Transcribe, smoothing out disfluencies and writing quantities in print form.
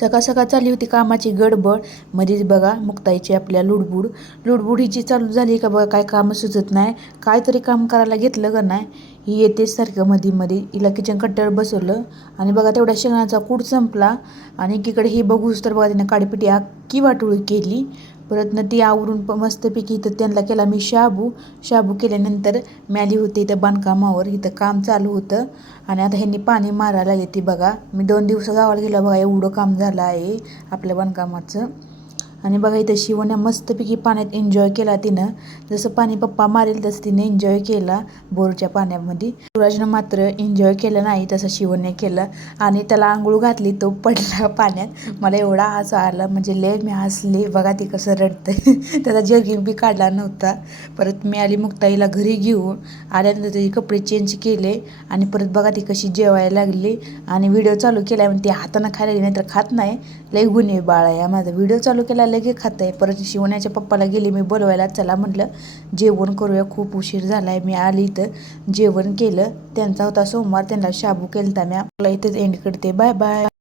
सकाळ सकाळ चालली होती कामाची गडबड. मध्येच बघा मुक्ताईची आपल्या लुडबुड हिची चालू झाली का बघा, काय काम सुचत नाही. काहीतरी काम करायला घेतलं का नाही ही येतेच सारखं मध्ये मध्ये. हिला किचन कट्ट्यावर बसवलं आणि बघा तेवढ्या शेंगण्याचा कूट संपला आणि एकीकडे हे बघूच तर बघा तिनं काडीपिटी अख्खी वाटोळी केली. परत न ती आवरून मस्तपैकी इथं त्यांना केला मी शाबू केल्यानंतर मी आली होती इथं बांधकामावर. इथं काम चालू होतं आणि आता ह्यांनी पाणी मारायला येते बघा. मी 2 दिवस गावाला गेला बघा, एवढं काम झालं आहे आपल्या बांधकामाचं. आणि बघा इथं शिवण्या मस्तपैकी पाण्यात एन्जॉय केला तिनं. जसं पाणी पप्पा मारेल तसं तिने एन्जॉय केला बोरच्या पाण्यामध्ये. शिवराजनं मात्र एन्जॉय केलं नाही तसं शिवण्या केलं आणि त्याला आंघोळ घातली, तो पडला पाण्यात. मला एवढा हसू आला म्हणजे लय मी हसले. बघा ती कसं रडतंय. त्याचा जर्किंग बी काढला नव्हता. परत मी आली मुक्ताईला घरी घेऊन. आल्यानंतर त्याचे कपडे चेंज केले आणि परत बघा ती कशी जेवायला लागली आणि व्हिडिओ चालू केला. म्हणते हातानं खायला नाही तर खात नाही, लय गुन्हे बाळा या. माझा व्हिडिओ चालू केला लगे खात आहे. परत शिवण्याच्या पप्पाला गेले मी बोलवायला, चला म्हटलं जेवण करूया, खूप उशीर झाला आहे. मी आली इथं जेवण केलं. त्यांचा होता सोमवार, त्यांना शाबू केलता. मी आपला इथेच एंड करते. Bye bye.